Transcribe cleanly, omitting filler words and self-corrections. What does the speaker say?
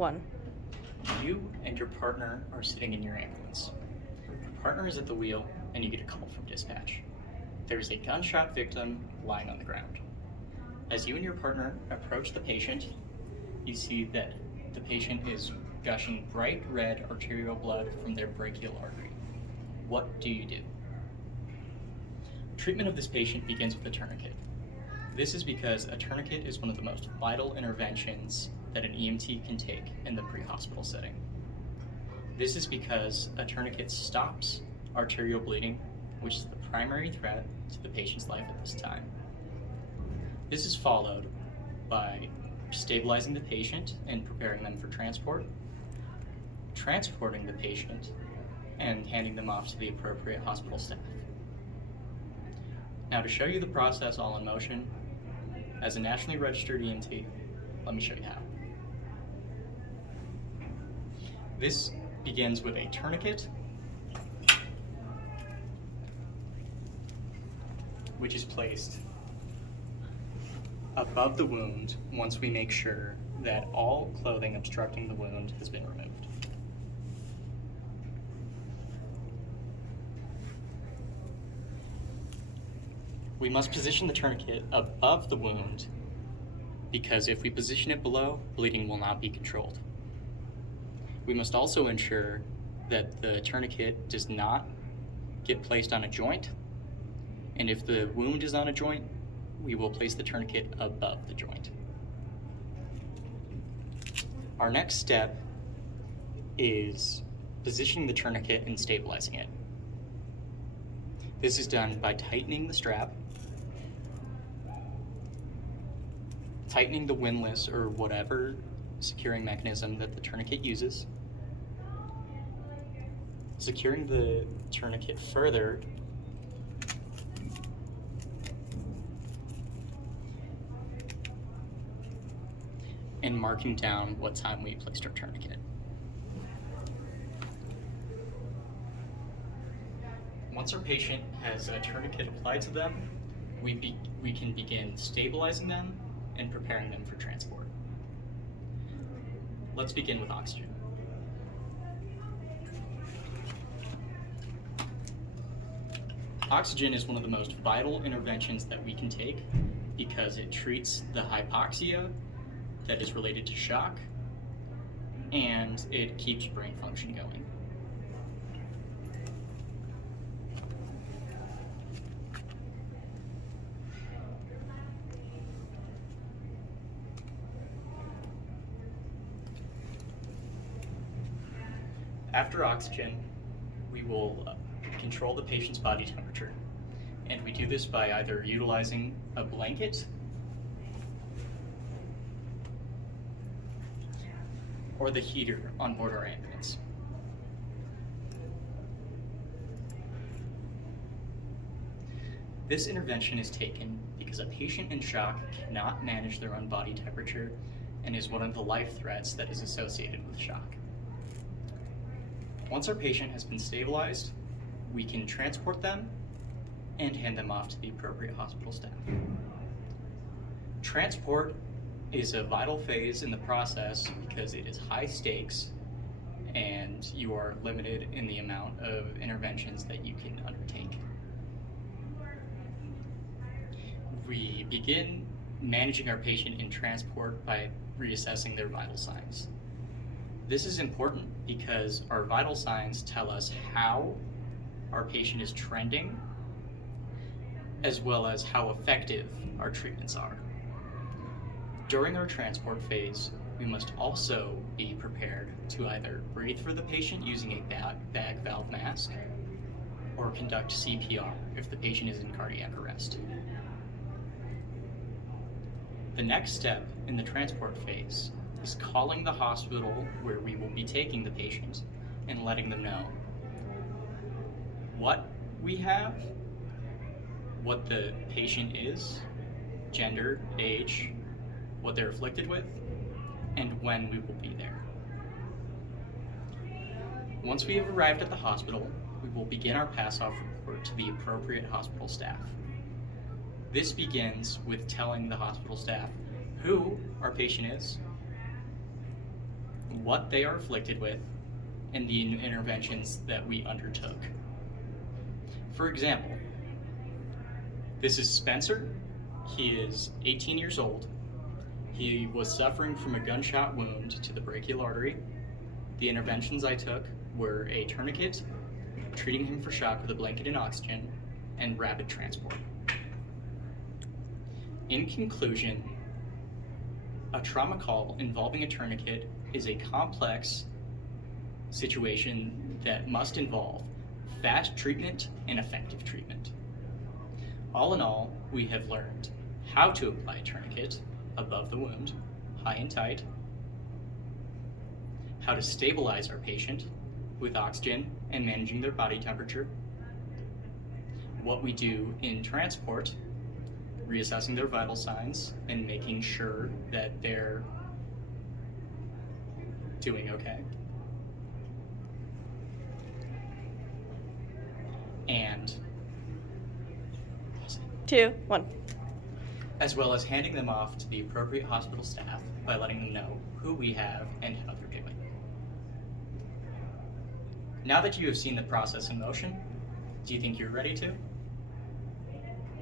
1. You and your partner are sitting in your ambulance. Your partner is at the wheel, and you get a call from dispatch. There's a gunshot victim lying on the ground. As you and your partner approach the patient, you see that the patient is gushing bright red arterial blood from their brachial artery. What do you do? Treatment of this patient begins with a tourniquet. This is because a tourniquet is one of the most vital interventions that an EMT can take in the pre-hospital setting. This is because a tourniquet stops arterial bleeding, which is the primary threat to the patient's life at this time. This is followed by stabilizing the patient and preparing them for transport, transporting the patient, and handing them off to the appropriate hospital staff. Now, to show you the process all in motion, as a nationally registered EMT, let me show you how. This begins with a tourniquet, which is placed above the wound once we make sure that all clothing obstructing the wound has been removed. We must position the tourniquet above the wound because if we position it below, bleeding will not be controlled. We must also ensure that the tourniquet does not get placed on a joint, and if the wound is on a joint, we will place the tourniquet above the joint. Our next step is positioning the tourniquet and stabilizing it. This is done by tightening the strap, tightening the windlass or whatever securing mechanism that the tourniquet uses, securing the tourniquet further, and marking down what time we placed our tourniquet. Once our patient has a tourniquet applied to them, we can begin stabilizing them and preparing them for transport. Let's begin with oxygen. Oxygen is one of the most vital interventions that we can take because it treats the hypoxia that is related to shock, and it keeps brain function going. After oxygen, we will control the patient's body temperature, and we do this by either utilizing a blanket or the heater on board our ambulance. This intervention is taken because a patient in shock cannot manage their own body temperature and is one of the life threats that is associated with shock. Once our patient has been stabilized, we can transport them and hand them off to the appropriate hospital staff. Transport is a vital phase in the process because it is high stakes and you are limited in the amount of interventions that you can undertake. We begin managing our patient in transport by reassessing their vital signs. This is important because our vital signs tell us how our patient is trending, as well as how effective our treatments are. During our transport phase, we must also be prepared to either breathe for the patient using a bag valve mask or conduct CPR if the patient is in cardiac arrest. The next step in the transport phase is calling the hospital where we will be taking the patient and letting them know what we have, what the patient is, gender, age, what they're afflicted with, and when we will be there. Once we have arrived at the hospital, we will begin our pass-off report to the appropriate hospital staff. This begins with telling the hospital staff who our patient is, what they are afflicted with, and the interventions that we undertook. For example, this is Spencer. He is 18 years old. He was suffering from a gunshot wound to the brachial artery. The interventions I took were a tourniquet, treating him for shock with a blanket and oxygen, and rapid transport. In conclusion, a trauma call involving a tourniquet is a complex situation that must involve fast treatment and effective treatment. All in all, we have learned how to apply a tourniquet above the wound, high and tight, how to stabilize our patient with oxygen and managing their body temperature, what we do in transport, reassessing their vital signs and making sure that they're doing okay, and 2, 1. as well as handing them off to the appropriate hospital staff by letting them know who we have and how they're doing. Now that you have seen the process in motion, do you think you're ready to?